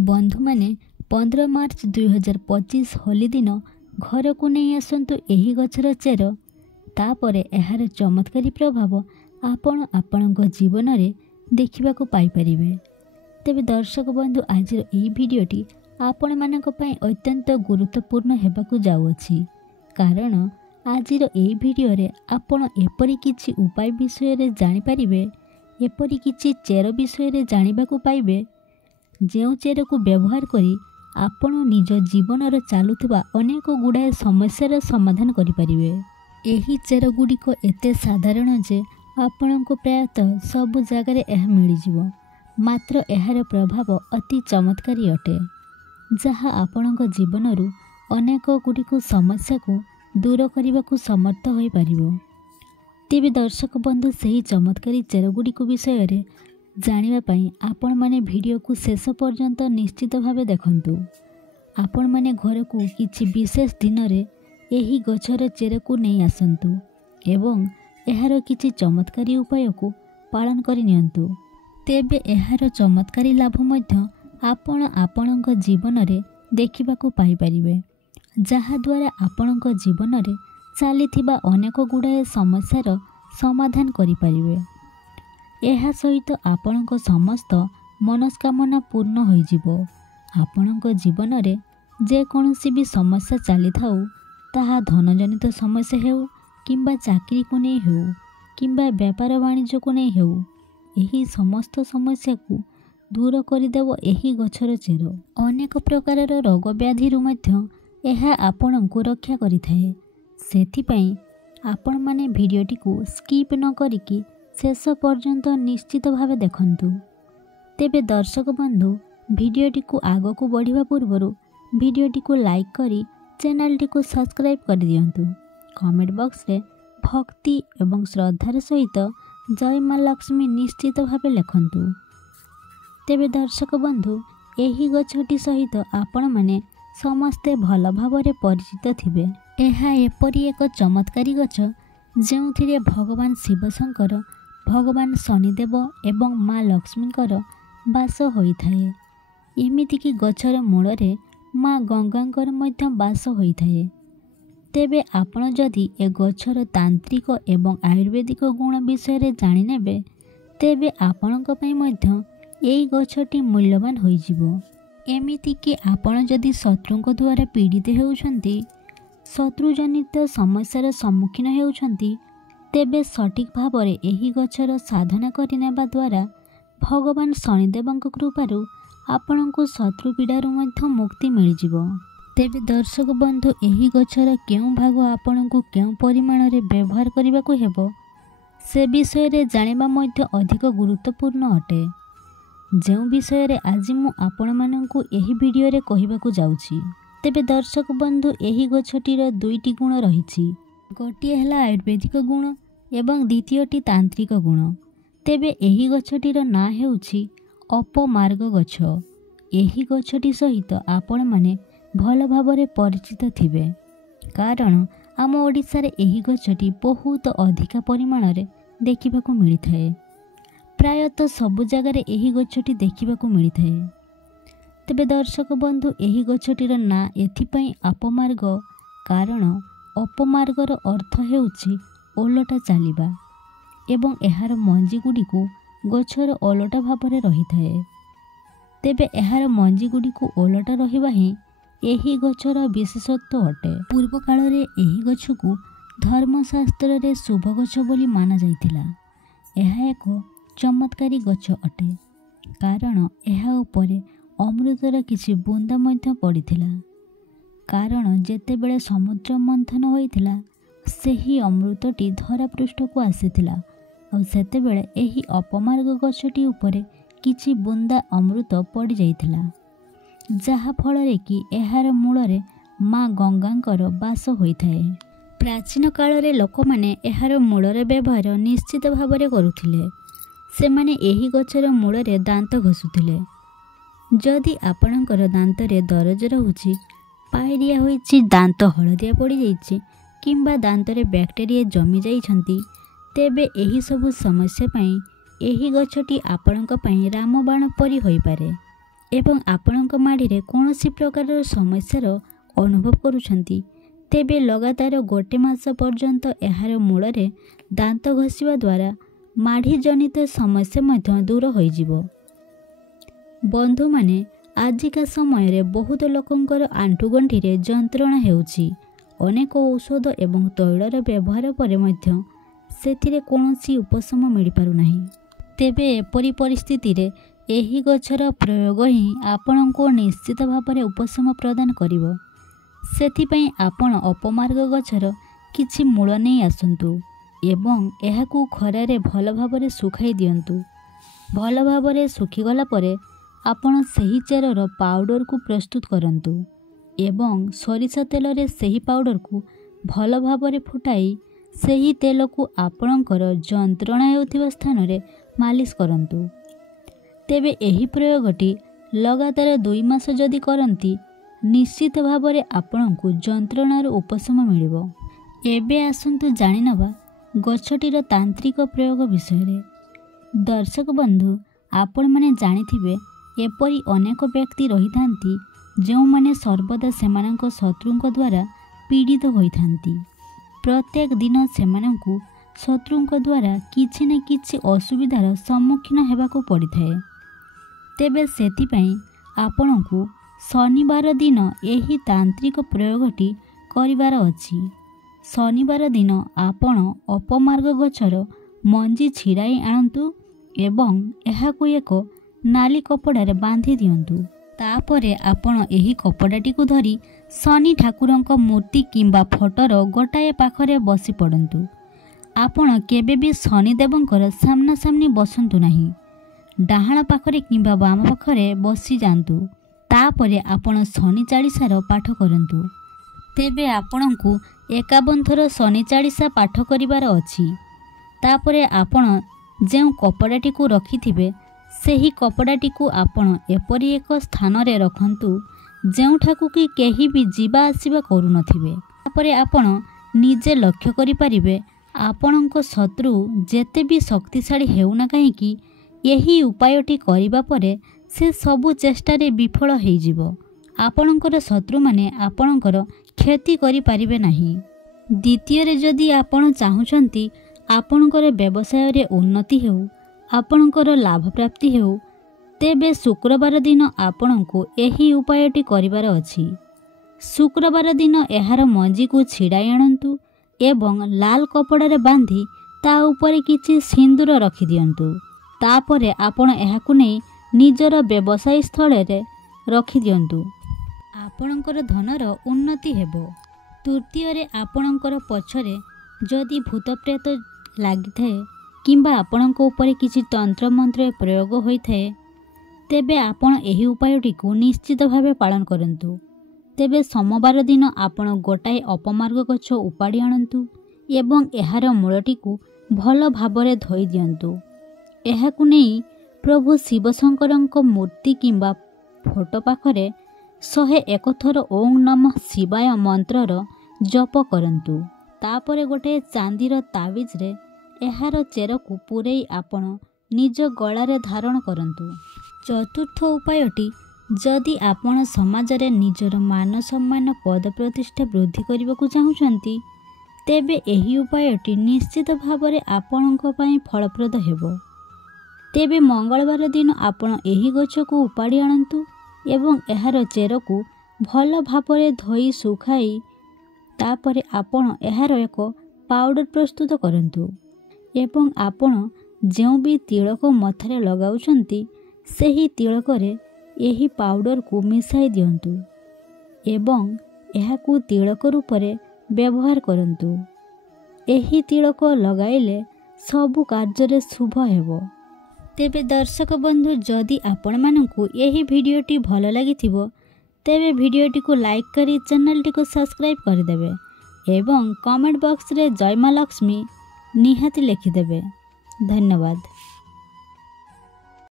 बंधु माने 15 मार्च 2025 होली दिन घर को नहीं आसतु एही गछर चेर तापरे एहार चमत्कारी प्रभाव आपण आपणक जीवन रे देखिबा को पाई परिबे। तेबे दर्शक बंधु आज एही भिडियोटी आपण मानक पई अत्यंत गुरुत्वपूर्ण हेबाकू जाउअछि, कारण आजिर एही भिडियो रे आपण एपरि किछि उपाय विषय रे जानि परिबे, एपरि किछि चेर विषय रे जानिबाकू पाइबे जो चेर को व्यवहार करी आपण निज जीवन चलुवा अनेक गुड़ाए समस्यार समाधान करें। यही चेर गुड़िक एते साधारण जे आपण को प्रायतः सबु जगार यह मिल मात्र यार प्रभाव अति चमत्कारी अटे, जहाँ आपण जीवन अनेक गुड़िक समस्या को दूर करने को समर्थ हो पार। तेबे दर्शक बंधु सही चमत्कारी चेर गुड़िक विषय रे जानिबा पई आपण माने वीडियो को शेष पर्यंत निश्चित भावे देखंतु। आपण माने घर को किछि विशेष दिन रे एही गछर चेर को नहीं आसंतु एवं एहार किछि चमत्कारी उपाय को पालन करि नियंतु। तेबे एहार चमत्कारी लाभ मध्य आपण आपणक जीवन रे देखिबा को पाई परिबे, जहा द्वारा आपणक जीवन रे चालिथिबा अनेक गुड़ाए समस्यार समाधान करि परिबे। एहा सहित आपणक समस्त मनस्कामना पूर्ण होइजिबो। आपणक जीवन रे जे कोनोसी भी समस्या चली थाउ, ताहा धनजनित समस्या हेउ किंबा चाकरी को नहीं हेउ किंबा व्यापार वाणिज्य को नहीं हेउ, एही समस्त समस्या को दूर करिदेव एही गछर चेर। अनेक प्रकारर रोग व्याधि रु मध्य एहा आपणको रक्षा करिथाए। सेथिपई आपण माने भिडियोटी को स्किप न करिकि शेष पर्यंत निश्चित भावे देखंतु। तेबे दर्शक बंधु भिडियोटी को आग को बढ़िबा पूर्वरु भिडियोटी को लाइक करी चैनलटी को सब्सक्राइब कर दियंतु। कमेंट बॉक्स रे भक्ति एवं श्रद्धार सहित जय मां लक्ष्मी निश्चित भावे लिखंतु। तेबे दर्शक बंधु एही गछटी सहित आपण माने समस्ते भल भावरे परिचित थिबे। एहा एपरि एक चमत्कारी गछ जेउथिरे भगवान शिवशंकर, भगवान शनिदेव एवं माँ लक्ष्मीकर बास होइथाए। एमितिकी गछर मूଳରେ माँ गंगांकर मध्य बास होइथाए। तेबे आपण जदि ए गछर तांत्रिक एवं आयुर्वेदिक गुण विषय रे जानि नेबे, तेबे आपणक पई मध्य एई गछटी मूल्यवान होइजिवो। एमितिकी आपण जदि शत्रुଙ୍କ द्वारा पीड़ित हेउछंती, शत्रुजनित समस्यार सम्मुखीन हेउछंती, तेबे सठिक भाव में एही गछर साधना करनेबा द्वारा भगवान शनिदेवଙ୍କ कृपारू आपणको शत्रु पीड़ारू मध्य मुक्ति मिलजिवो। तेबे दर्शक बंधु एही गछर केउ भाग आपणको केउ परिमाण रे व्यवहार करिबा को हेबो, से विषय रे जानिबा मध्य अधिक गुरुत्वपूर्ण अटे, जेउ विषय रे आज मु आपण माननकु एही वीडियो रे कहिबा को जाउछि। तेबे दर्शक बंधु एही गछटीर दुईटी गुण रहिछि, गोटिए हला आयुर्वेदिक गुण एवं द्वितीयटी तांत्रिक गुण। तेबे एही गछटीर ना हेउछि अपमार्ग गछ। एही गछटी सहित आपण माने भल भावरे परिचित थिबे, कारण आम ओडिसा रे एही गछटी बहुत अधिका परिमाण रे देखिबा को मिलिथाए। प्रायतः सबु जगह रे एही गछटी देखिबा को मिलिथाए। तेबे दर्शक बंधु एही गछटीर ना एथिपई अपमार्ग, कारण अपमार्गर अर्थ हेउछि ओलटा चलिबा एवं एहार मंजी गुडी को गछर ओलटा भावरे रही थाए। तेबे एहार मंजी गुडी को ओलटा रहिबा ही एही गछर विशेषत्व अटे। पूर्व काल रे एही गछ को धर्मशास्त्र रे शुभ गछ बोली माना जाइतिला। एहा एक चमत्कारी गछ अटे, कारण एहा उपरे अमृतर किछि बुंदा मध्य पड़िथिला। कारण जेतेबेले समुद्र मंथन होइथिला, सेही अमृतटी धरापृष्ठ को आसीथिला और सेतेबेले एही अपमार्ग गछटी उपरे किछि बुंदा अमृत पड़ी जाइथिला, जहा फल रे कि एहार मूल रे माँ गंगांकर बास होइथाए। प्राचीन काल रे लोक माने एहार मूल रे व्यवहार निश्चित भावरे करुथिले। से माने एही गछर मूल रे दांत घसुथिले। जदि आपणकर दांत रे दरज रहुछि, पाइरिया होइछि, दांत हळदिया पड़ी जाइछि किंबा दांत रे बैक्टेरिया जमी जाइछंती, तेबे एही सबु समस्या पई एही गछटी आपणक पई रामबाण परि होई पारे। ଏବଂ ଆପଣଙ୍କ ମାଡ଼ିରେ କୌଣସି ପ୍ରକାରର ସମସ୍ୟାର ଅନୁଭବ କରୁଛନ୍ତି, ତେବେ ଲଗାତାର 1 ମାସ ପର୍ଯ୍ୟନ୍ତ ଏହାର ମୂଳରେ ଦାନ୍ତ ଘଷିବା ଦ୍ୱାରା ମାଢ଼ି ଜନିତ ସମସ୍ୟା ମଧ୍ୟ ଦୂର ହୋଇଯିବ। ବନ୍ଧୁମାନେ, ଆଜିକା ସମୟରେ ବହୁତ ଲୋକଙ୍କର ଆଣ୍ଠୁଗଣ୍ଠିରେ ଯନ୍ତ୍ରଣା ହେଉଛି। ଅନେକ ଔଷଧ ଏବଂ ତୈଳର ବ୍ୟବହାର ପରେ ମଧ୍ୟ ସେଥିରେ କୌଣସି ଉପଶମ ମିଳିପାରୁନାହିଁ। ତେବେ ଏପରି ପରିସ୍ଥିତିରେ ଏହି ଗଛର ପ୍ରୟୋଗ ହିଁ ଆପଣଙ୍କୁ ନିଶ୍ଚିତ ଭାବରେ ଉପଶମ ପ୍ରଦାନ କରିବ। ସେଥିପାଇଁ ଆପଣ ଅପମାର୍ଗ ଗଛର କିଛି ମୂଳ ନେଇ ଆସନ୍ତୁ ଏବଂ ଏହାକୁ ଖରାରେ ଭଲ ଭାବରେ ଶୁଖାଇ ଦିଅନ୍ତୁ। ଭଲ ଭାବରେ ଶୁଖିଗଲା ପରେ ଆପଣ ସେହି ଚେରର ପାଉଡ଼ରକୁ ପ୍ରସ୍ତୁତ କରନ୍ତୁ ଏବଂ ସୋରିଷ ତେଲରେ ସେହି ପାଉଡ଼ରକୁ ଭଲ ଭାବରେ ଫୁଟାଇ ସେହି ତେଲକୁ ଆପଣଙ୍କର ଯନ୍ତ୍ରଣା ହେଉଥିବା ସ୍ଥାନରେ ମାଲିସ କରନ୍ତୁ। ତେବେ ଏହି ପ୍ରୟୋଗଟି ଲଗାତାର 2 ମାସ ଯଦି କରନ୍ତି, ନିଶ୍ଚିତ ଭାବରେ ଆପଣଙ୍କୁ ଯନ୍ତ୍ରଣାରୁ ଉପଶମ ମିଳିବ। ଏବେ ଆସନ୍ତୁ ଜାଣିନେବା ଗଛଟିର ତାନ୍ତ୍ରିକ ପ୍ରୟୋଗ ବିଷୟରେ। ଦର୍ଶକ ବନ୍ଧୁ, ଆପଣମାନେ ଜାଣିଥିବେ ଏପରି ଅନେକ ବ୍ୟକ୍ତି ରହିଥାନ୍ତି ଯେଉଁମାନେ ସର୍ବଦା ସେମାନଙ୍କ ଶତ୍ରୁଙ୍କ ଦ୍ୱାରା ପୀଡ଼ିତ ହୋଇଥାନ୍ତି। ପ୍ରତ୍ୟେକ ଦିନ ସେମାନଙ୍କୁ ଶତ୍ରୁଙ୍କ ଦ୍ୱାରା କିଛି ନା କିଛି ଅସୁବିଧାର ସମ୍ମୁଖୀନ ହେବାକୁ ପଡ଼ିଥାଏ। ତେବେ ସେଥିପାଇଁ ଆପଣଙ୍କୁ ଶନିବାର ଦିନ ଏହି ତାନ୍ତ୍ରିକ ପ୍ରୟୋଗଟି କରିବାର ଅଛି। ଶନିବାର ଦିନ ଆପଣ ଅପମାର୍ଗ ଗଛର ମଞ୍ଜି ଛିଡ଼ାଇ ଆଣନ୍ତୁ ଏବଂ ଏହାକୁ ଏକ ନାଲି କପଡ଼ାରେ ବାନ୍ଧି ଦିଅନ୍ତୁ। ତାପରେ ଆପଣ ଏହି କପଡ଼ାଟିକୁ ଧରି ଶନି ଠାକୁରଙ୍କ ମୂର୍ତ୍ତି କିମ୍ବା ଫଟୋର ଗୋଟାଏ ପାଖରେ ବସି ପଡ଼ନ୍ତୁ। ଆପଣ କେବେ ବି ଶନିଦେବଙ୍କର ସାମ୍ନାସାମ୍ନି ବସନ୍ତୁ ନାହିଁ। ଡାହାଣ ପାଖରେ କିମ୍ବା ବାମ ପାଖରେ ବସିଯାଆନ୍ତୁ। ତାପରେ ଆପଣ ଶନି ଚାଳିଶାର ପାଠ କରନ୍ତୁ। ତେବେ ଆପଣଙ୍କୁ 51 ଥର ଶନି ଚାଳିଶା ପାଠ କରିବାର ଅଛି। ତାପରେ ଆପଣ ଯେଉଁ କପଡ଼ାଟିକୁ ରଖିଥିବେ, ସେହି କପଡ଼ାଟିକୁ ଆପଣ ଏପରି ଏକ ସ୍ଥାନରେ ରଖନ୍ତୁ ଯେଉଁଠାକୁ କି କେହି ବି ଯିବା ଆସିବା କରୁନଥିବେ। ତାପରେ ଆପଣ ନିଜେ ଲକ୍ଷ୍ୟ କରିପାରିବେ ଆପଣଙ୍କ ଶତ୍ରୁ ଯେତେ ବି ଶକ୍ତିଶାଳୀ ହେଉନା କାହିଁକି, ଏହି ଉପାୟଟି କରିବା ପରେ ସେ ସବୁ ଚେଷ୍ଟାରେ ବିଫଳ ହୋଇଯିବ। ଆପଣଙ୍କର ଶତ୍ରୁମାନେ ଆପଣଙ୍କର କ୍ଷତି କରିପାରିବେ ନାହିଁ। ଦ୍ୱିତୀୟରେ, ଯଦି ଆପଣ ଚାହୁଁଛନ୍ତି ଆପଣଙ୍କର ବ୍ୟବସାୟରେ ଉନ୍ନତି ହେଉ, ଆପଣଙ୍କର ଲାଭ ପ୍ରାପ୍ତି ହେଉ, ତେବେ ଶୁକ୍ରବାର ଦିନ ଆପଣଙ୍କୁ ଏହି ଉପାୟଟି କରିବାର ଅଛି। ଶୁକ୍ରବାର ଦିନ ଏହାର ମଞ୍ଜିକୁ ଛିଡ଼ାଇ ଆଣନ୍ତୁ ଏବଂ ଲାଲ କପଡ଼ାରେ ବାନ୍ଧି ତା ଉପରେ କିଛି ସିନ୍ଦୁର ରଖିଦିଅନ୍ତୁ। ତାପରେ ଆପଣ ଏହାକୁ ନେଇ ନିଜର ବ୍ୟବସାୟୀ ସ୍ଥଳରେ ରଖିଦିଅନ୍ତୁ। ଆପଣଙ୍କର ଧନର ଉନ୍ନତି ହେବ। ତୃତୀୟରେ, ଆପଣଙ୍କର ପଛରେ ଯଦି ଭୂତପ୍ରେତ ଲାଗିଥାଏ କିମ୍ବା ଆପଣଙ୍କ ଉପରେ କିଛି ତନ୍ତ୍ରମନ୍ତ୍ର ପ୍ରୟୋଗ ହୋଇଥାଏ, ତେବେ ଆପଣ ଏହି ଉପାୟଟିକୁ ନିଶ୍ଚିତ ଭାବେ ପାଳନ କରନ୍ତୁ। ତେବେ ସୋମବାର ଦିନ ଆପଣ ଗୋଟାଏ ଅପମାର୍ଗ ଗଛ ଉପାଡ଼ି ଆଣନ୍ତୁ ଏବଂ ଏହାର ମୂଳଟିକୁ ଭଲ ଭାବରେ ଧୋଇ ଦିଅନ୍ତୁ। ଏହାକୁ ନେଇ ପ୍ରଭୁ ଶିବଶଙ୍କରଙ୍କ ମୂର୍ତ୍ତି କିମ୍ବା ଫଟୋ ପାଖରେ 101 ଥର ଓଁ ନମଃ ଶିବାୟ ମନ୍ତ୍ରର ଜପ କରନ୍ତୁ। ତାପରେ ଗୋଟିଏ ଚାନ୍ଦିର ତାବିଜରେ ଏହାର ଚେରକୁ ପୂରେଇ ଆପଣ ନିଜ ଗଳାରେ ଧାରଣ କରନ୍ତୁ। ଚତୁର୍ଥ ଉପାୟଟି, ଯଦି ଆପଣ ସମାଜରେ ନିଜର ମାନ ସମ୍ମାନ ପଦ ପ୍ରତିଷ୍ଠା ବୃଦ୍ଧି କରିବାକୁ ଚାହୁଁଛନ୍ତି, ତେବେ ଏହି ଉପାୟଟି ନିଶ୍ଚିତ ଭାବରେ ଆପଣଙ୍କ ପାଇଁ ଫଳପ୍ରଦ ହେବ। ତେବେ ମଙ୍ଗଳବାର ଦିନ ଆପଣ ଏହି ଗଛକୁ ଉପାଡ଼ି ଆଣନ୍ତୁ ଏବଂ ଏହାର ଚେରକୁ ଭଲ ଭାବରେ ଧୋଇ ଶୁଖାଇ ତାପରେ ଆପଣ ଏହାର ଏକ ପାଉଡ଼ର ପ୍ରସ୍ତୁତ କରନ୍ତୁ ଏବଂ ଆପଣ ଯେଉଁ ବି ତିଳକ ମଥାରେ ଲଗାଉଛନ୍ତି, ସେହି ତିଳକରେ ଏହି ପାଉଡ଼ରକୁ ମିଶାଇ ଦିଅନ୍ତୁ ଏବଂ ଏହାକୁ ତିଳକ ରୂପରେ ବ୍ୟବହାର କରନ୍ତୁ। ଏହି ତିଳକ ଲଗାଇଲେ ସବୁ କାର୍ଯ୍ୟରେ ଶୁଭ ହେବ। ତେବେ ଦର୍ଶକ ବନ୍ଧୁ, ଯଦି ଆପଣମାନଙ୍କୁ ଏହି ଭିଡ଼ିଓଟି ଭଲ ଲାଗିଥିବ, ତେବେ ଭିଡ଼ିଓଟିକୁ ଲାଇକ୍ କରି ଚ୍ୟାନେଲଟିକୁ ସବସ୍କ୍ରାଇବ୍ କରିଦେବେ ଏବଂ କମେଣ୍ଟ ବକ୍ସରେ ଜୟ ମା ଲକ୍ଷ୍ମୀ ନିହାତି ଲେଖିଦେବେ। ଧନ୍ୟବାଦ।